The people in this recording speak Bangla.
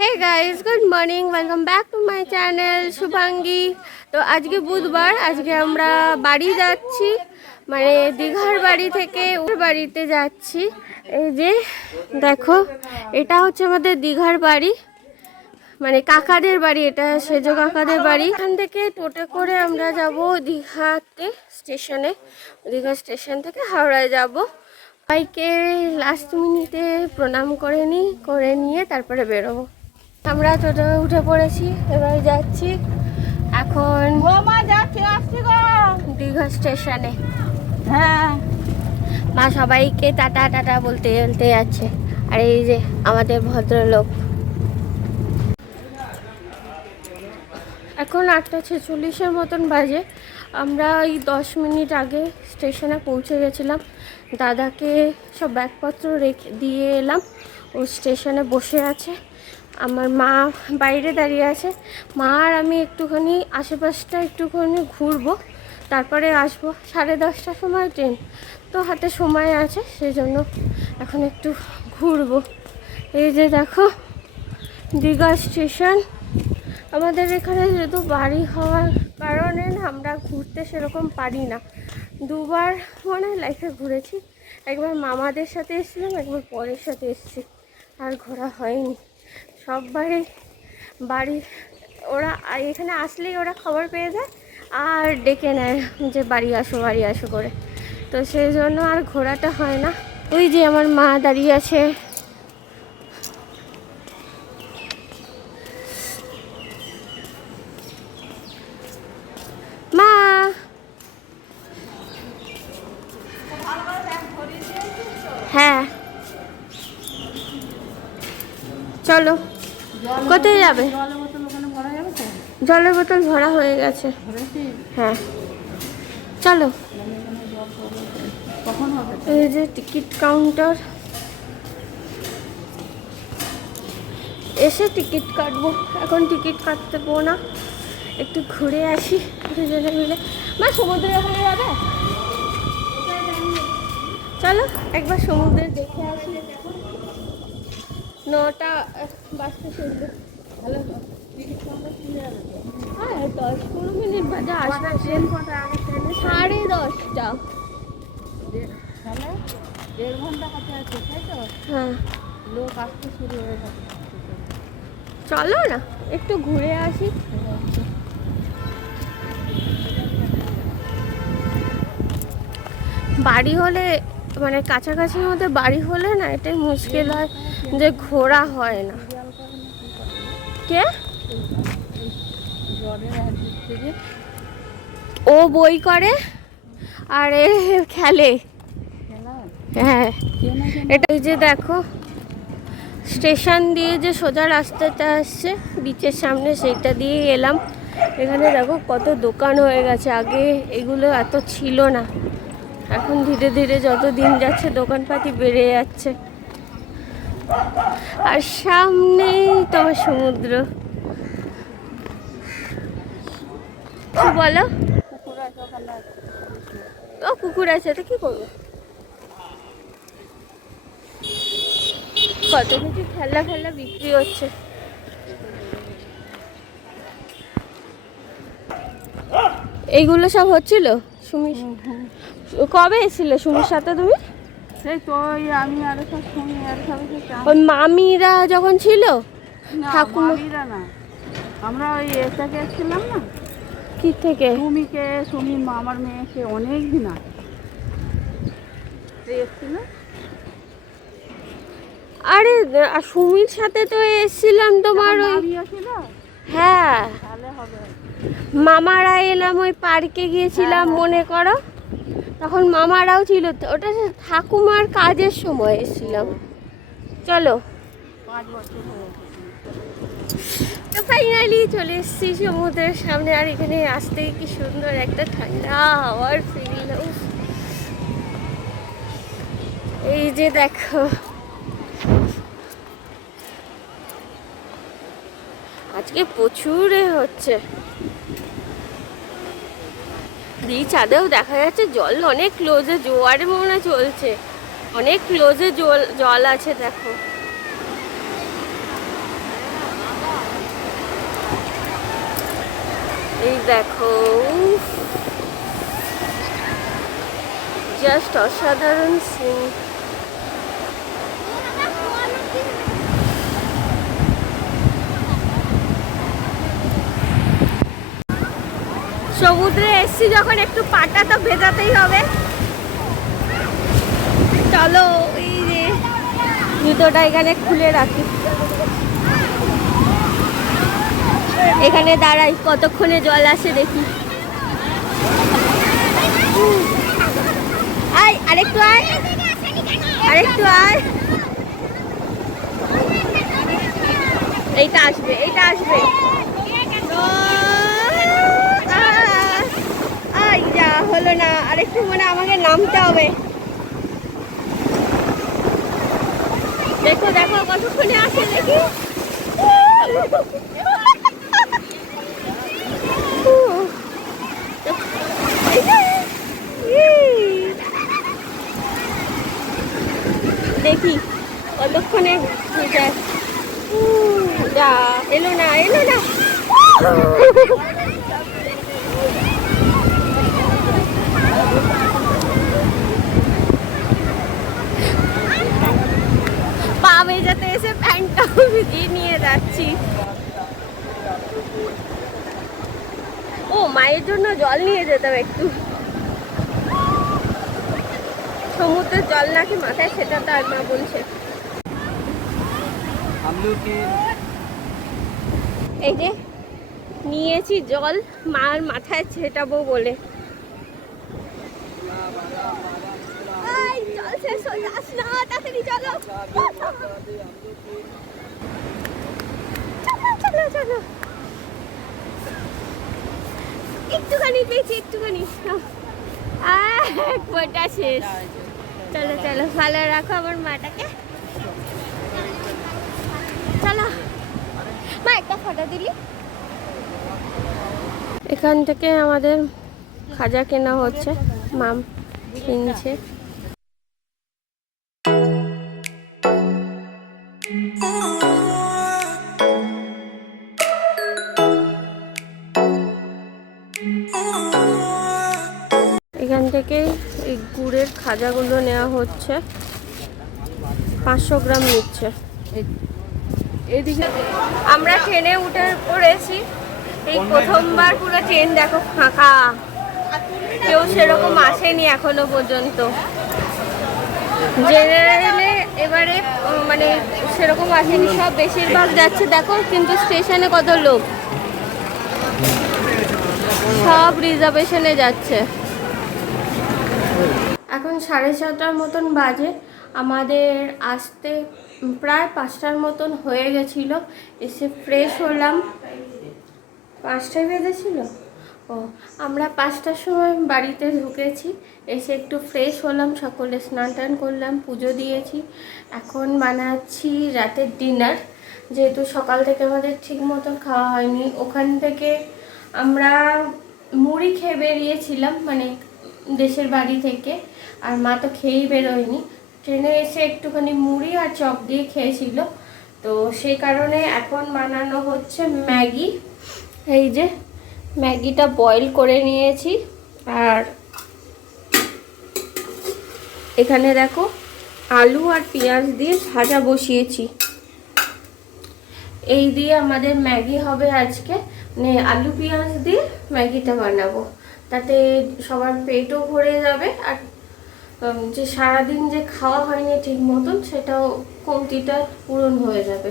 Hey guys good morning welcome back to my channel Shubhangi তো আজকে বুধবার, আজকে আমরা বাড়ি যাচ্ছি। মানে দীঘার বাড়ি থেকে ওর বাড়িতে যাচ্ছি। এই যে, দেখো, এটা হচ্ছে আমাদের দীঘার বাড়ি। মানে কাকাদের বাড়ি, এটা সেজ কাকাদের বাড়ি। এখান থেকে টোটো করে আমরা যাব দীঘাতে স্টেশনে। দীঘা স্টেশন থেকে হাওড়ায় যাব। সবাইকে লাস্ট মিনিটে প্রণাম করে নিই করে নিয়ে তারপরে বেরোবো। আমরা টোটো উঠে পড়েছি এবার যাচ্ছি এখন দীঘা স্টেশনে হ্যাঁ। মা সবাইকে টাটা টাটা বলতে বলতে যাচ্ছে। আর এই যে আমাদের ভদ্রলোক। এখন আটটা ছেচল্লিশের মতন বাজে। আমরা ওই দশ মিনিট আগে স্টেশনে পৌঁছে গেছিলাম। দাদাকে সব ব্যাগপত্র রেখে দিয়ে এলাম। ও স্টেশনে বসে আছে। আমার মা বাইরে দাঁড়িয়ে আছে। মা আর আমি একটুখানি আশেপাশটা একটুখানি ঘুরবো। তারপরে আসব। সাড়ে দশটার সময় ট্রেন। তো হাতে সময় আছে সেই জন্য এখন একটু ঘুরবো। এই যে দেখো, দীঘা স্টেশন। আমাদের এখানে যেহেতু বাড়ি হওয়ার কারণে আমরা ঘুরতে সেরকম পারি না। দুবার মনে লাইফে ঘুরেছি। একবার মামাদের সাথে এসেছিলাম, একবার পরের সাথে এসেছি। আর ঘোরা হয়নি। সববারই বাড়ি, ওরা এখানে আসলেই ওরা খবর পেয়ে যায় আর ডেকে নেয় যে বাড়ি আসো বাড়ি আসো করে। তো সেই জন্য আর ঘোরাটা হয় না। ওই যে আমার মা দাঁড়িয়ে আছে। মা! হ্যাঁ। চলো। কোথায় যাবে জলের বোতল ভরা হয়ে গেছে। হ্যাঁ। চলো। এই যে টিকিট কাউন্টার। এসে টিকিট কাটবো। এখন টিকিট কাটতে পাবো না। একটু ঘুরে আসি। দুজনে মিলে মা, সমুদ্রে ওখানে যাবে? চলো, একবার সমুদ্রে দেখে আসি। নটা, বাজতে চলবে। হ্যাঁ দশ পনেরো মিনিট বাজে আসবে ট্রেন কটা আগে ট্রেনে সাড়ে দশটা। দেড় ঘণ্টা কাছে আছে তাই তো? হ্যাঁ। লোক আসতে শুরু হয়ে চলো না একটু ঘুরে আসি। বাড়ি হলে মানে কাছাকাছির মধ্যে বাড়ি হলে না এটাই মুশকিল হয় যে ঘোরা হয় না। কে ও বই করে আর এ খেলে। হ্যাঁ। এটা এই যে দেখো স্টেশন দিয়ে যে সোজা রাস্তাটা আসছে বিচের সামনে সেইটা দিয়ে এলাম। এখানে দেখো কত দোকান হয়ে গেছে আগে এগুলো এত ছিল না। এখন ধীরে ধীরে যত দিন যাচ্ছে দোকানপাতি বেড়ে যাচ্ছে। আর সামনেই তোমার সমুদ্র। কি বলো? ও কুকুর আছে তো কি করব? কত কিছু খেলা খেলা বিক্রি হচ্ছে। এইগুলো সব হচ্ছিল? সুমি কবে এসেছিল সুমির সাথে তুমি? সেই তো আমি আর সব শুনি আর সবাই ওই মামিরা যখন ছিল ঠাকুমা। না। আমরা ওই এটাকে এসেছিলাম না? কি থেকে? সুমিকে সুমির মামার মেয়েকে অনেক দিন আগে। এসেছিল? আরে আর সুমির সাথে তো এসেছিলাম তোমার ওই হ্যাঁ। হবে। মামারা এলাম ওই পার্কে গিয়েছিলাম মনে করো। তখন মামারাও ছিল ওটা ঠাকুমার কাজের সময় এসেছিলাম। চলো। তো ফাইনালি চলে এসেছি সমুদ্রের সামনে, আর এখানে আসতে কি সুন্দর একটা ঠান্ডা হাওয়ার ফিল এই যে দেখো। আজকে প্রচুর হচ্ছে। ব্রিজ আদেও দেখা যাচ্ছে জল অনেক ক্লোজে জোয়ারে মনে চলছে। অনেক ক্লোজে জল জল আছে, দেখো। এই দেখো জাস্ট অসাধারণ সিন সমুদ্রে এসছি যখন একটু পাটা তো ভেজাতেই হবে। চলো এই যে জুতোটা এখানে খুলে রাখি। এখানে দাঁড়াই, কতক্ষণে জল আসে দেখি। আয়, আরেকটু আয়। আরেকটু আয়। এইটা আসবে এইটা আসবে। না আরেকটু মানে আমাকে নামতে হবে। দেখো দেখো, কতক্ষণে আসে দেখি। দেখি, কতক্ষণে যা, এলো না এলো না পা ভেজাতে এসে প্যান্টটাও ভিজিয়ে নিয়ে যাচ্ছি এর জন্য জল নিয়ে যেতাম একটু সমুদ্রের জল নাকি মাথায় সেটা তো আর মা বলছে এই যে নিয়েছি জল মার মাথায় ছেটাবো বলে জল শেষ হয়ে না তাড়াতাড়ি চলো একটুখানি পেয়েছি, একটুখানি। এক শেষ। চলো চলো, ভালো রাখো আমার মাটাকে। চলো, মা, একটা ফটো দিলি? এখান থেকে আমাদের খাজা কেনা হচ্ছে, মাম কিনছে। এখান থেকে এই গুড়ের খাজাগুলো নেওয়া হচ্ছে। পাঁচশো গ্রাম নিচ্ছে। এদিকে আমরা ট্রেনে উঠে পড়েছি। এই প্রথমবার পুরো ট্রেন দেখো ফাঁকা। কেউ সেরকম আসেনি এখনও পর্যন্ত। জেনারেলে এবারে মানে সেরকম আসেনি, সব বেশিরভাগ যাচ্ছে। দেখো, কিন্তু স্টেশনে কত লোক। সব রিজার্ভেশনে যাচ্ছে। এখন সাড়ে ছটার মতন বাজে। আমাদের আসতে প্রায় পাঁচটার মতন হয়ে গেছিল। এসে ফ্রেশ হলাম। পাঁচটায় বেজেছিল? ও, আমরা পাঁচটার সময় বাড়িতে ঢুকেছি। এসে একটু ফ্রেশ হলাম, সকলে স্নান টান করলাম, পুজো দিয়েছি। এখন বানাচ্ছি রাতের ডিনার যেহেতু সকাল থেকে আমাদের ঠিক মতন খাওয়া হয়নি, ওখান থেকে আমরা মুড়ি খেয়ে বেরিয়েছিলাম মানে দেশের বাড়ি থেকে। আর মা তো খেয়েই বেরোয়নি। ট্রেনে এসে একটুখানি মুড়ি আর চপ দিয়ে খেয়েছিল। তো সেই কারণে এখন বানানো হচ্ছে ম্যাগি। এই যে, ম্যাগিটা বয়েল করে নিয়েছি। আর এখানে দেখো, আলু আর পেঁয়াজ দিয়ে ভাজা বসিয়েছি। এই দিয়ে আমাদের ম্যাগি হবে আজকে। মানে আলু পেঁয়াজ দিয়ে ম্যাগিটা বানাবো। তাতে সবার পেটও ভরে যাবে আর যে সারাদিন যে খাওয়া হয়নি ঠিক মতন সেটাও কমতিটা পূরণ হয়ে যাবে।